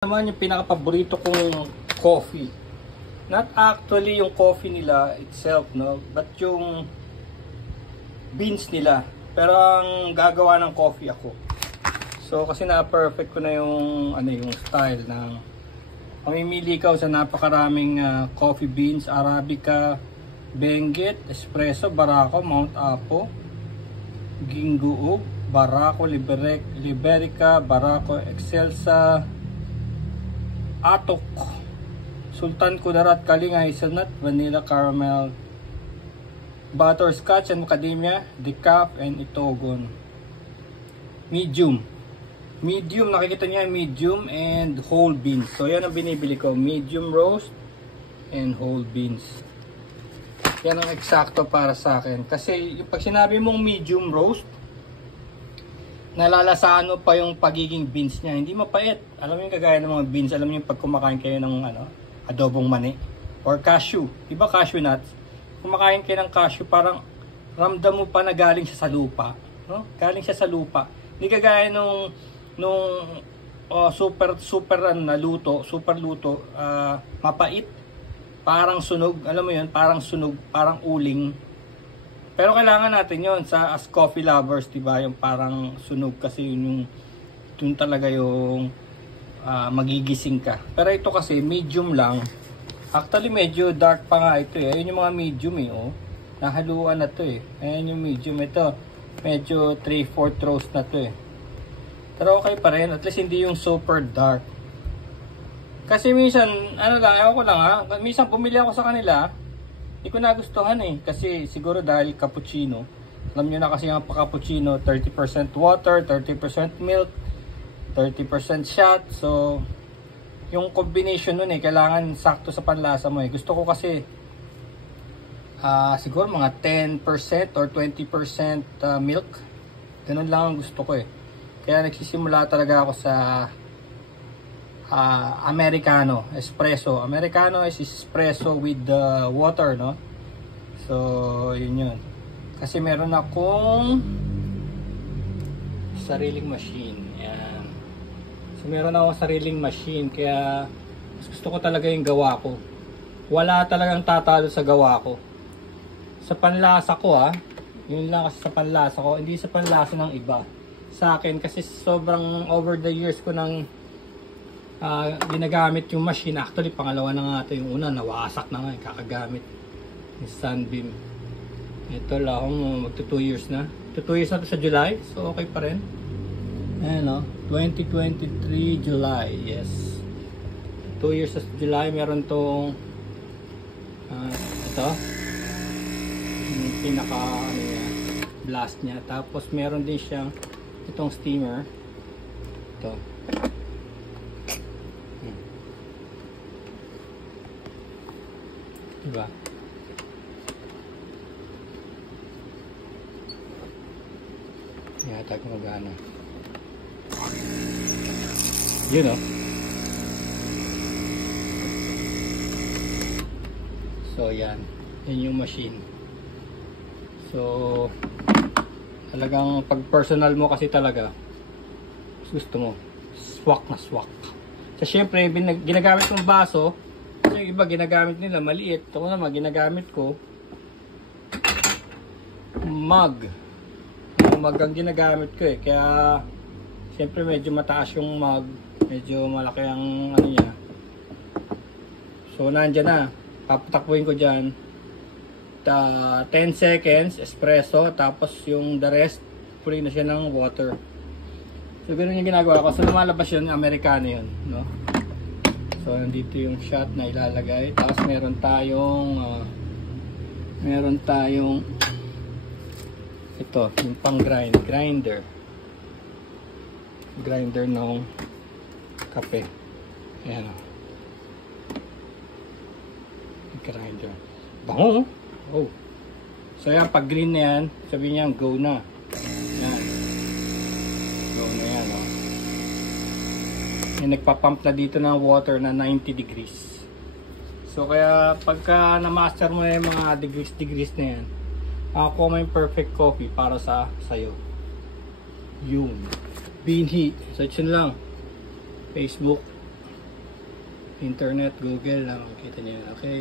Naman yung pinaka-paborito kong coffee. Not actually yung coffee nila itself, no, but yung beans nila. Pero ang gagawa ng coffee ako. So kasi na-perfect ko na yung yung style ng mamimili ka sa napakaraming coffee beans, Arabica, Benguet, Espresso, Barako, Mount Apo, Gingoog, Barako, Liberica, Barako, Excelsa, Atok, Sultan Kudarat, Kalinga, Hazelnut, Vanilla Caramel, Butterscotch and Macadamia, Decaf, and Itogon. Medium, nakikita niya medium and whole beans. So yan ang binibili ko, medium roast and whole beans. Yan ang eksakto para sa akin. Kasi pag sinabi mong medium roast, nalalasaan mo pa yung pagiging beans niya. Hindi mapait. Alam mo yung kagaya ng mga beans. Alam mo yung pag kumakain kayo ng adobong mani or cashew. Diba cashew nuts? Kumakain kayo ng cashew, parang ramdam mo pa na galing siya sa lupa. No? Galing siya sa lupa. Hindi kagaya nung super luto, mapait. Parang sunog. Alam mo yun? Parang sunog. Parang uling. Pero kailangan natin yon as coffee lovers, diba? Yung parang sunog kasi yun talaga yung magigising ka. Pero ito kasi medium lang. Actually medyo dark pa nga ito eh. Ayun yung mga medium eh. Oh. Nahaluan na to eh. Ayan yung medium. Ito medyo 3/4 roast na to eh. Pero okay pa rin. At least hindi yung super dark. Kasi minsan, ewan ko lang ha. Minsan bumili ako sa kanila. Hindi ko nagustuhan eh. Kasi siguro dahil cappuccino. Alam nyo na kasi yung cappuccino, 30% water, 30% milk, 30% shot. So, yung combination nun eh, kailangan sakto sa panlasa mo eh. Gusto ko kasi, siguro mga 10% or 20% milk. Ganun lang ang gusto ko eh. Kaya nagsisimula talaga ako sa Americano, espresso. Americano is espresso with the water, no? So, yun. Kasi meron akong sariling machine. Ayan. So, meron akong sariling machine. Kaya, mas gusto ko talaga yung gawa ko. Wala talagang tatalo sa gawa ko. Sa panlasa ko, yun lang kasi sa panlasa ko. Hindi sa panlasa ng iba. Sa akin, kasi sobrang over the years ko nang ginagamit yung machine. Actually pangalawa na nga ito. Yung una nawasak na nga, kakagamit yung Sunbeam. Ito lang, magto 2 years na. 2 years na ito sa July, so okay pa rin. Ayan 2023 July, yes. 2 years sa July. Meron tong ito yung pinaka blast nya. Tapos meron din siyang itong steamer. Ito. Diba? Yata kung magana. Yun So yan. Yan yung machine. So talagang pag personal mo kasi talaga gusto mo swak na swak. So syempre ginagamit kong baso. Yung iba ginagamit nila maliit. Ito naman ginagamit ko mug. Mug ang ginagamit ko eh. Kaya siyempre medyo mataas yung mug. Medyo malaki ang niya. So nandyan na. Papatakbuhin ko dyan. 10 seconds espresso. Tapos yung the rest puliin na siya ng water. So ganun yung ginagawa ko. So lumalabas yun. Americano yun. No? So, nandito yung shot na ilalagay. Tapos meron tayong ito, yung pang grinder ng kape. Ayan grinder. Bango. Oh. So, yan, pag green na yan, sabihin niya, go na. Yan. Go na yan, nagpa-pump na dito ng water na 90 degrees. So kaya pagka na-master mo yung mga degrees na yan, ako may perfect coffee para sa'yo. Yun. Bean Heat. Search nyo lang. Facebook, Internet, Google lang, makikita niyo yan. Okay.